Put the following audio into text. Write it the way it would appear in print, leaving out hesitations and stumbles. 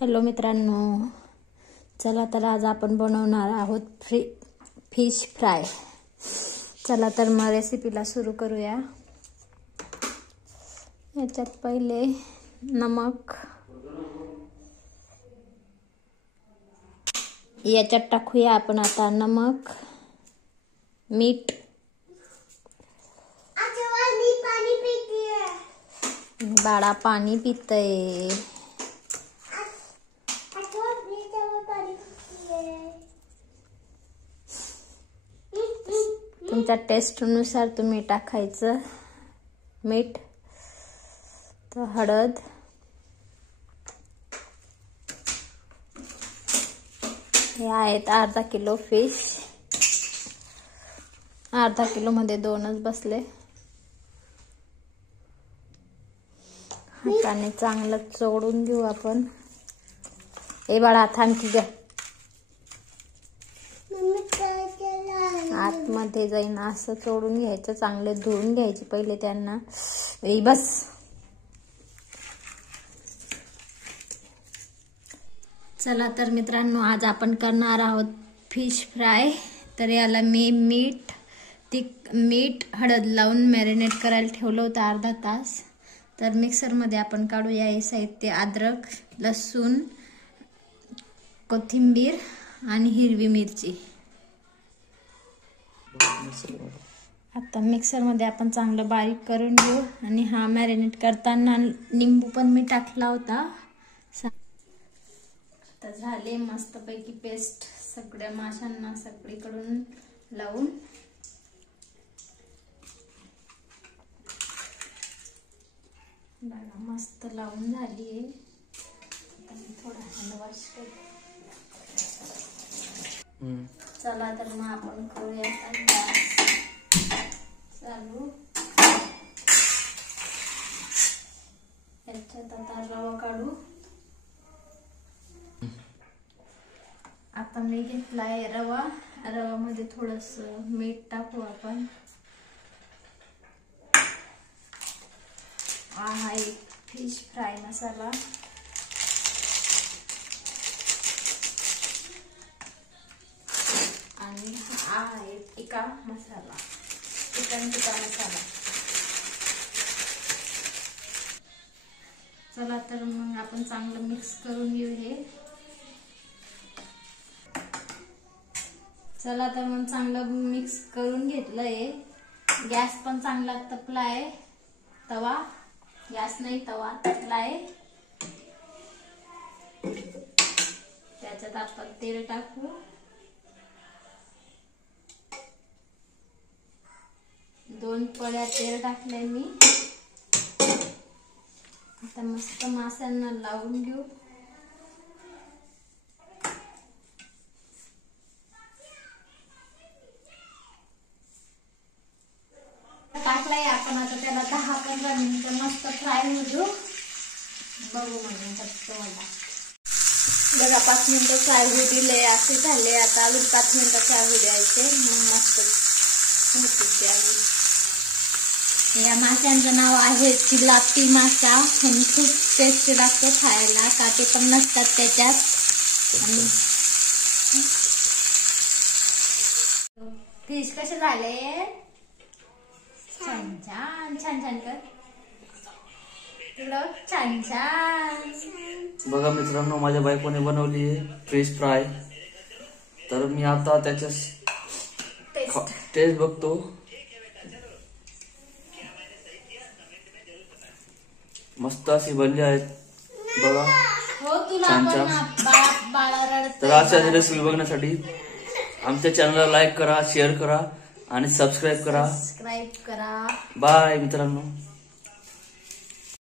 Hello मित्रांनो, चला तर आज आपण बनवणार आहोत फिश फ्राय। चला तर मग रेसिपीला सुरू करूया। याच्यात पहिले नमक, याच्यात टाकूया आपण आता नमक, मीठ, बाळा पाणी पितय। तुमच्या टेस्टनुसार तुम्ही टाकायचं मीठ। तर हळद, हे आहेत अर्धा किलो फिश। अर्धा किलो मध्ये दोनच बसले। हाताने चांगलं चोळून घेऊ आपण। ए बाळा थांब की ग, आतमध्ये जाईन असं चोळून घ्यायचं। चांगले धुवून घ्यायचे पहिले त्यांना। बस चला तर मित्रांनो, आज आपण करणार आहोत फिश फ्राय। तर याला मी मीठ हळद लावून मॅरिनेट करायला ठेवलं होतं अर्धा तास। तर मिक्सर मध्ये आपण काढूया हे साहित्य। अद्रक, लसूण, कोथिंबीर आणि हिरवी मिरची। आता मिक्सर मध्ये आपण चांगलं बारीक करून घेऊ। आणि हा मॅरिनेट करताना लिंबू पण मी टाकला होता। आता झाले मस्तपैकी पेस्ट सगळ्या माशांना सगळीकडून लावून। बघा मस्त लावून झाली। थोडा हँड वॉश करते। चला तर मग आपण करूया गॅस चालू। याच्यात आता रवा काढू। आता मी घेतलाय रवा। रवामध्ये थोडस मीठ टाकू आपण। हा एक फिश फ्राय मसाला। आणि हा आहे टिक्का मसाला, चिकन टिक्का मसाला। चला तर मग आपण चांगलं मिक्स करून घेऊ हे। चला तर मग चांगलं मिक्स करून घेतलंय। गॅस पण चांगला तपलाय। तवा गॅस नाही, तवा तपलाय। त्याच्यात आपण तेल टाकू। दोन पळ्या तेल टाकलंय मी। आता मस्त माशांना लावून घेऊ। टाकलाय आपण आता त्याला 10-15 मिनिटं मस्त फ्राय होऊ देऊ। बघू म्हणजे कसं वाटतं। बघा 5 मिनिटं फ्राय होऊ दिले, असे झाले। आता अजून 5 मिनिटं फ्राय होऊ द्यायचे, मग मस्त होते। या माशांचं नाव आहे चिलापी मासा। आणि खूप टेस्टी लागतो खायला, काटे पण नसतात त्याच्यात। आणि फिश कसे झाले? छान छान छान छान कर छान छान। बघा मित्रांनो, माझ्या बायकोने बनवली आहे फिश फ्राय। तर मी आता त्याच्या टेस्ट बघतो। मस्त अशी बनली आहेत बघा, छान छान। तर अशा रेसिपी बघण्यासाठी आमच्या चॅनलला लाईक करा, शेअर करा आणि सबस्क्राईब करा। बाय मित्रांनो।